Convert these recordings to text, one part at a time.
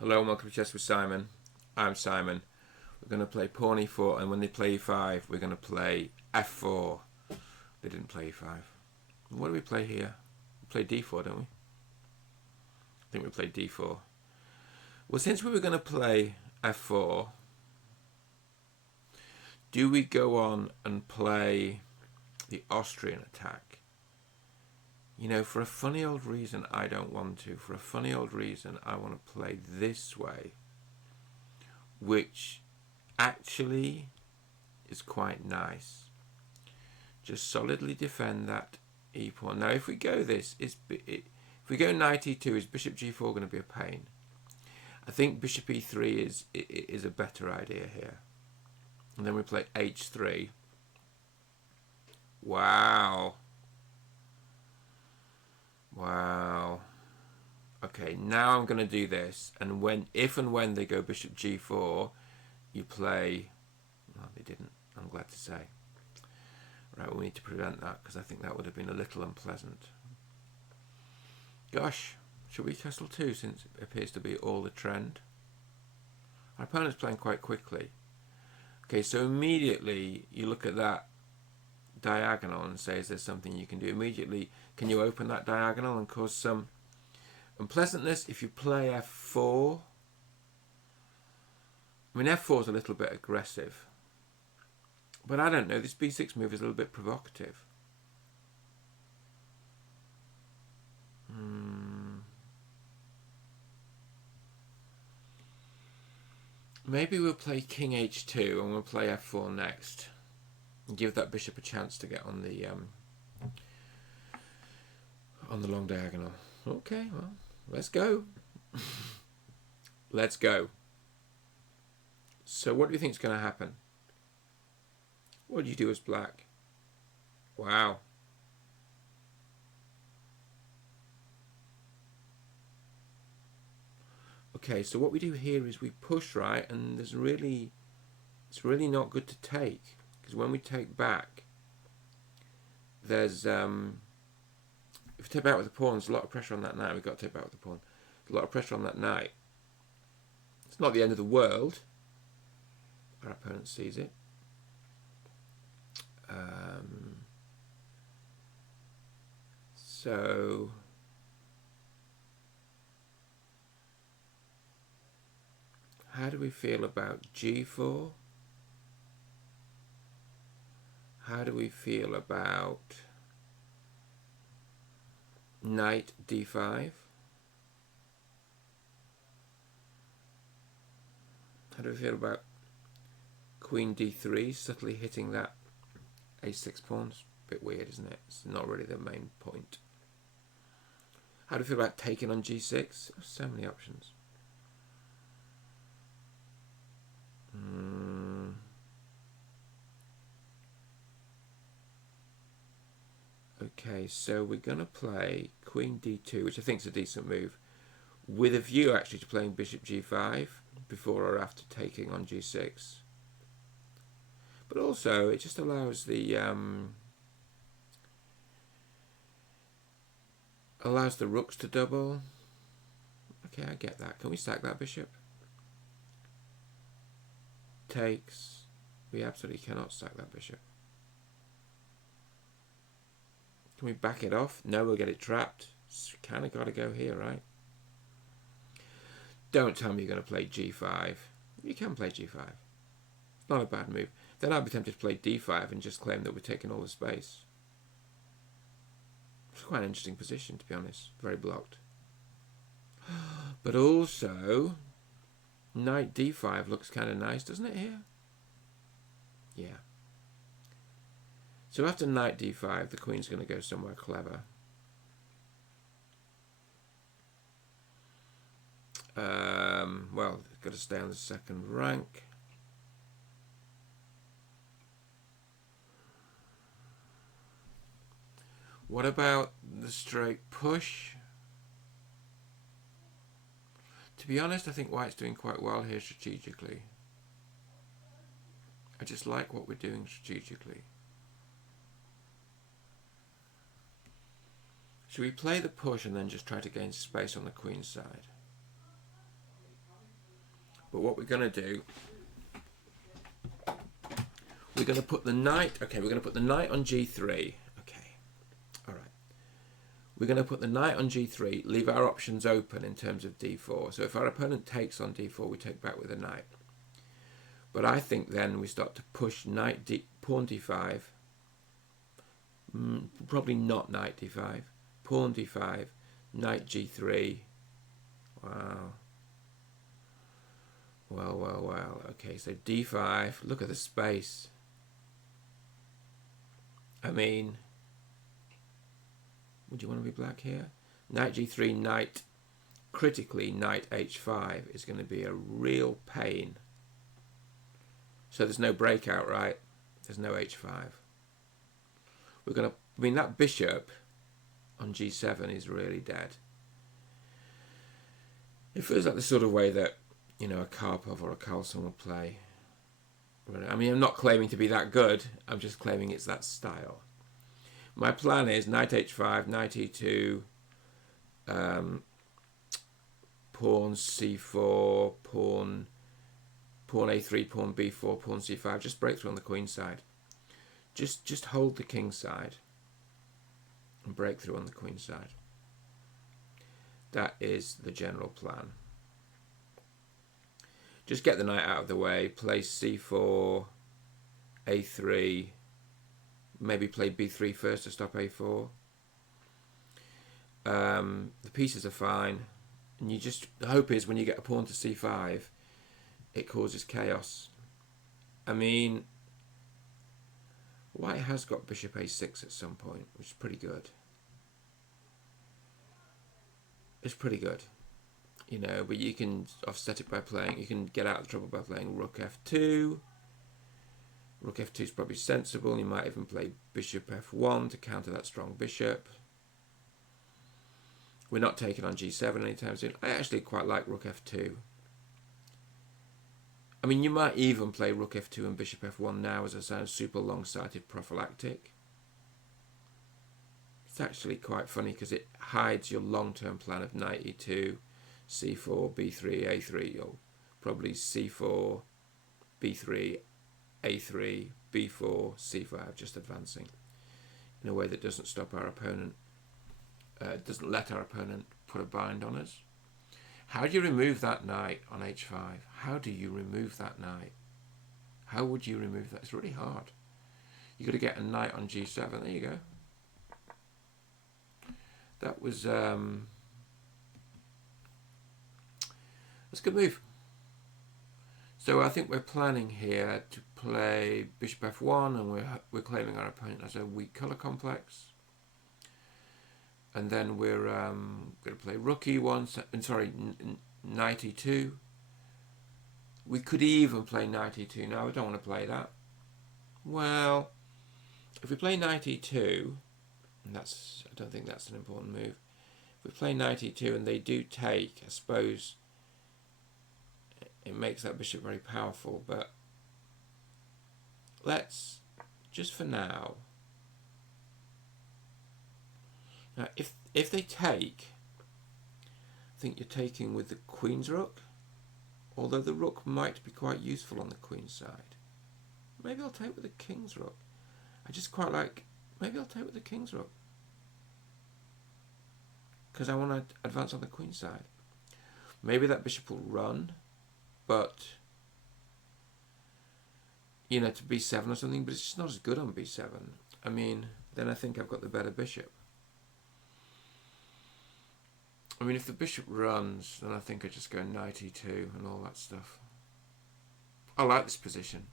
Hello and welcome to Chess with Simon. I'm Simon. We're going to play pawn e4, and when they play e5, we're going to play f4. They didn't play e5. What do we play here? We play d4, don't we? I think we played d4. Well, since we were going to play f4, do we go on and play the Austrian attack? You know, for a funny old reason, I don't want to. For a funny old reason, I want to play this way, which actually is quite nice. Just solidly defend that e pawn. Now, if we go this, if we go knight e2, is bishop g4 going to be a pain? I think bishop e3 is a better idea here. And then we play h3. Wow. Wow. Okay, now I'm going to do this, and if and when they go bishop g4, you play. No, they didn't. I'm glad to say. Right, we need to prevent that because I think that would have been a little unpleasant. Gosh, should we castle 2 since it appears to be all the trend? Our opponent's playing quite quickly. Okay, so immediately you look at that diagonal and say, is there something you can do? Immediately, can you open that diagonal and cause some unpleasantness if you play f4? I mean, f4 is a little bit aggressive. But I don't know, this b6 move is a little bit provocative. Maybe we'll play king h2 and we'll play f4 next. And give that bishop a chance to get on the long diagonal. Okay, well, let's go. Let's go. So what do you think is going to happen? What do you do as black? Wow. Okay, so what we do here is we push right, and it's really not good to take, because when we take back, there's if we take back with the pawn, there's a lot of pressure on that knight. We've got to take back with the pawn. There's a lot of pressure on that knight. It's not the end of the world. Our opponent sees it. So how do we feel about g4? How do we feel about knight d5? How do we feel about queen d3, subtly hitting that a6 pawn's a bit weird, isn't it? It's not really the main point. How do you feel about taking on g6? So many options. Okay, so we're going to play queen d2, which I think is a decent move, with a view actually to playing bishop g5 before or after taking on g6. But also, it just allows the rooks to double. Okay, I get that. Can we sack that bishop? Takes. We absolutely cannot sack that bishop. Can we back it off? No, we'll get it trapped. It's kind of got to go here, right? Don't tell me you're going to play g5. You can play g5. It's not a bad move. Then I'd be tempted to play d5 and just claim that we're taking all the space. It's quite an interesting position, to be honest. Very blocked. But also, knight d5 looks kind of nice, doesn't it, here? Yeah. So after knight d5, the queen's going to go somewhere clever. Well, it's got to stay on the second rank. What about the straight push? To be honest, I think white's doing quite well here strategically. I just like what we're doing strategically. Should we play the push and then just try to gain space on the queen's side? But what we're going to do, we're going to put the knight. Okay, we're going to put the knight on g3. Okay, all right. We're going to put the knight on g3, leave our options open in terms of d4. So if our opponent takes on d4, we take back with a knight. But I think then we start to push pawn d5. Probably not knight d5. Pawn d5, knight g3. Wow. Well, well, well. Okay, so d5. Look at the space. I mean, would you want to be black here? Knight g3, knight, critically, knight h5 is going to be a real pain. So there's no breakout, right? There's no h5. We're going to, I mean, that bishop on g7 is really dead. It feels like the sort of way that, you know, a Karpov or a Carlsen will play. I mean, I'm not claiming to be that good. I'm just claiming it's that style. My plan is knight h5, knight e2, pawn c4, pawn a3, pawn b4, pawn c5. Just break through on the queen side. Just hold the king side and break through on the queen side. That is the general plan. Just get the knight out of the way, play c4, a3, maybe play b3 first to stop a4. The pieces are fine, and the hope is when you get a pawn to c5, it causes chaos. I mean, white has got bishop a6 at some point, which is pretty good. It's pretty good. You know, but you can offset it by playing, you can get out of trouble by playing rook f2. Rook f2 is probably sensible. You might even play bishop f1 to counter that strong bishop. We're not taking on g7 anytime soon. I actually quite like rook f2. I mean, you might even play rook f2 and bishop f1 now as a super long-sighted prophylactic. It's actually quite funny because it hides your long-term plan of knight e2, c4, b3, a3. You'll probably c4, b3, a3, b4, c5, just advancing in a way that doesn't stop our opponent, doesn't let our opponent put a bind on us. How do you remove that knight on h5? How do you remove that knight? How would you remove that? It's really hard. You've got to get a knight on g7. There you go. That was that's a good move. So I think we're planning here to play bishop f1, and we're claiming our opponent has a weak colour complex. And then we're going to play rook e1, knight e2. We could even play knight e2. No, I don't want to play that. Well, if we play knight e2, and I don't think that's an important move. If we play knight e2 and they do take, I suppose it makes that bishop very powerful, but let's, just for now, if they take, I think you're taking with the queen's rook, although the rook might be quite useful on the queen's side. Maybe I'll take with the king's rook. I just quite like, maybe I'll take with the king's rook, because I want to advance on the queen's side. Maybe that bishop will run, but, you know, to b7 or something, but it's just not as good on b7. I mean, then I think I've got the better bishop. I mean, if the bishop runs, then I think I just go knight e2 and all that stuff. I like this position.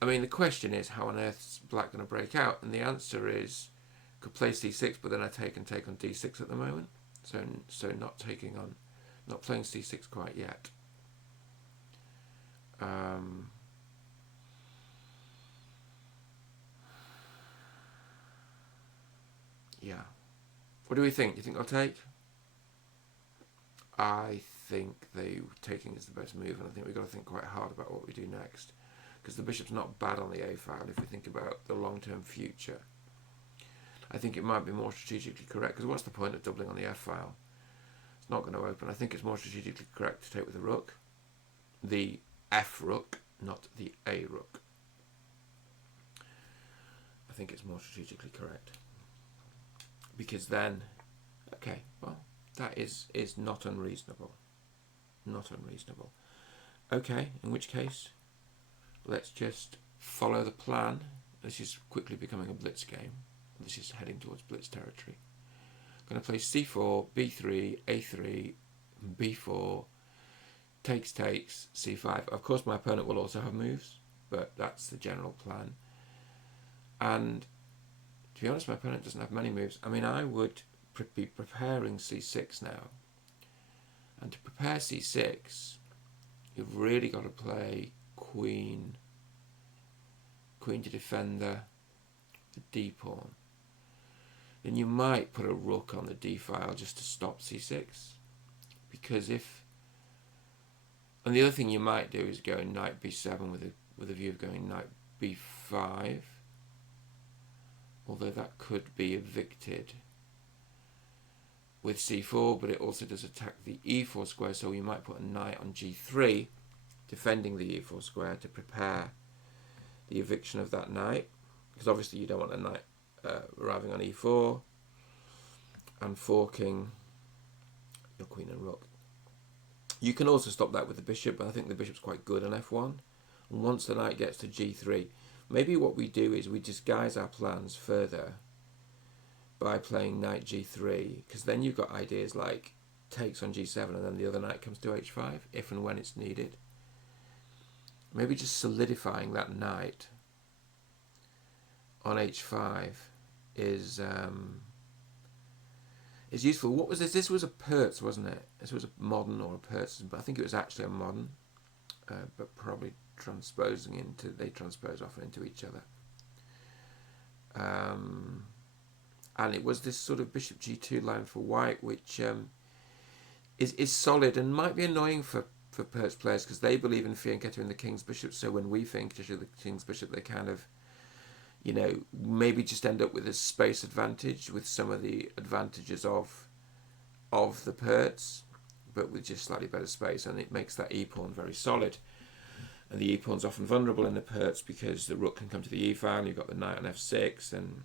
I mean, the question is, how on earth is black going to break out? And the answer is, could play c6, but then I take on d6 at the moment. So not playing c6 quite yet. Yeah. What do we think? Do you think I'll take? I think taking is the best move, and I think we've got to think quite hard about what we do next, because the bishop's not bad on the A file if we think about the long-term future. I think it might be more strategically correct, because what's the point of doubling on the F file? It's not going to open. I think it's more strategically correct to take with the rook. the F rook, not the A rook. I think it's more strategically correct. Because then, okay, well, that is not unreasonable. Not unreasonable. Okay, in which case, let's just follow the plan. This is quickly becoming a blitz game. This is heading towards blitz territory. I'm going to play c4, b3, a3, b4, takes, c5. Of course, my opponent will also have moves, but that's the general plan. And to be honest, my opponent doesn't have many moves. I mean, I would be preparing c6 now. And to prepare c6, you've really got to play queen to defend the d pawn. Then you might put a rook on the d file just to stop c6. Because if... And the other thing you might do is go knight b7 with a view of going knight b5. Although that could be evicted with c4, but it also does attack the e4 square, so you might put a knight on g3, defending the e4 square to prepare the eviction of that knight, because obviously you don't want a knight arriving on e4 and forking your queen and rook. You can also stop that with the bishop, but I think the bishop's quite good on f1. And once the knight gets to g3, maybe what we do is we disguise our plans further by playing knight g3, because then you've got ideas like takes on g7 and then the other knight comes to h5, if and when it's needed. Maybe just solidifying that knight on h5 is useful. What was this? This was a Pertz, wasn't it? This was a modern or a Pertz, but I think it was actually a modern, but probably transposing into, they transpose often into each other. And it was this sort of bishop g2 line for white, which is solid and might be annoying for Pertz players, because they believe in fianchetto in the king's bishop. So when we fianchetto the king's bishop, they kind of, you know, maybe just end up with a space advantage with some of the advantages of the Pertz, but with just slightly better space, and it makes that e-pawn very solid. And the e-pawn's often vulnerable in the Pertz because the rook can come to the e-file, you've got the knight on f6 and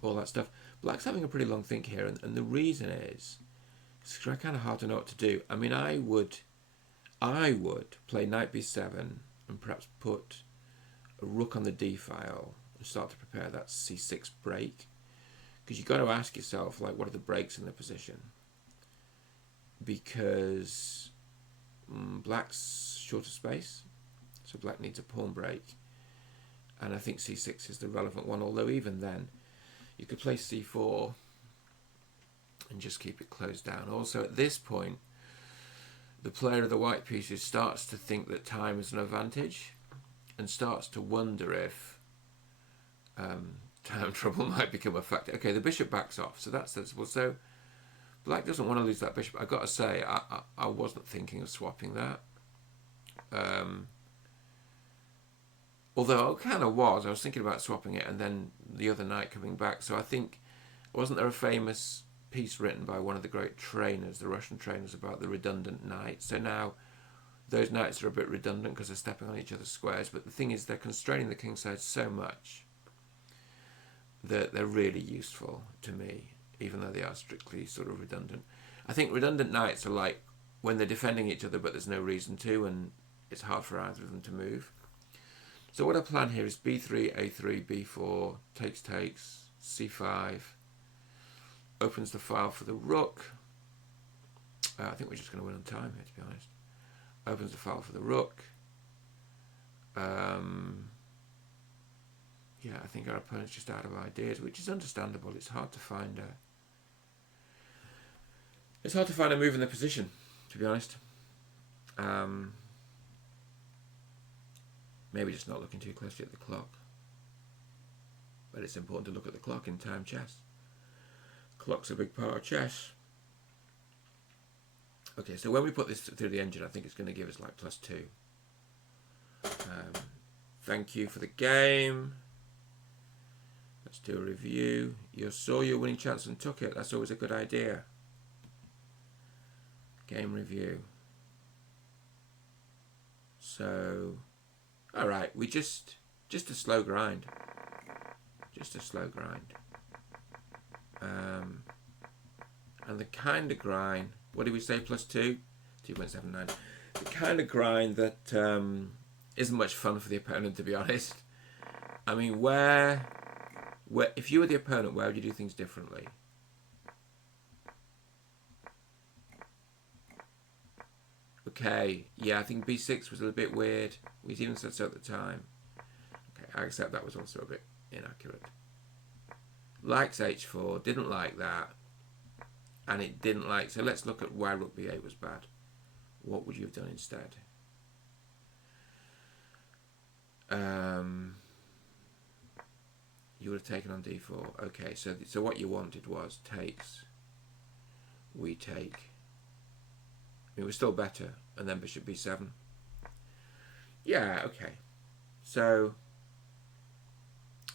all that stuff. Black's having a pretty long think here, and the reason is it's kind of hard to know what to do. I mean, I would play knight b7 and perhaps put a rook on the d file and start to prepare that c6 break, because you've got to ask yourself, like, what are the breaks in the position? Because black's short of space, so black needs a pawn break, and I think c6 is the relevant one, although even then you could play c4 and just keep it closed down. Also, at this point, the player of the white pieces starts to think that time is an advantage and starts to wonder if time trouble might become a factor. Okay, the bishop backs off, so that's sensible. So black doesn't want to lose that bishop. I've got to say, I wasn't thinking of swapping that. Although I kind of was. I was thinking about swapping it and then the other knight coming back. So I think, wasn't there a famous piece written by one of the great trainers, the Russian trainers, about the redundant knight? So now those knights are a bit redundant because they're stepping on each other's squares. But the thing is, they're constraining the king side so much that they're really useful to me, even though they are strictly sort of redundant. I think redundant knights are like when they're defending each other but there's no reason to, and it's hard for either of them to move. So what I plan here is b3, a3, b4, takes, c5, opens the file for the rook. I think we're just going to win on time here, to be honest. Opens the file for the rook. Yeah, I think our opponent's just out of ideas, which is understandable. It's hard to find a move in the position, to be honest. Maybe just not looking too closely at the clock. But it's important to look at the clock in time chess. Clock's a big part of chess. Okay, so when we put this through the engine, I think it's going to give us like +2. Thank you for the game. Let's do a review. You saw your winning chance and took it. That's always a good idea. Game review. So, all right, we just a slow grind. Just a slow grind. And the kind of grind, what did we say, plus 2? 2.79. The kind of grind that isn't much fun for the opponent, to be honest. I mean, where if you were the opponent, where would you do things differently? Okay, yeah, I think b6 was a little bit weird. We even said so at the time. Okay, I accept that was also a bit inaccurate. Likes h4, didn't like that. And it didn't like, so let's look at why rook b8 was bad. What would you have done instead? You would have taken on d4. Okay, so what you wanted was takes. We take. I mean, we're still better, and then bishop b7. Yeah, okay. So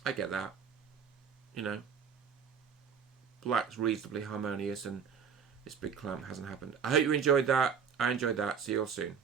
I get that. You know, black's reasonably harmonious, and this big clamp hasn't happened. I hope you enjoyed that. I enjoyed that. See you all soon.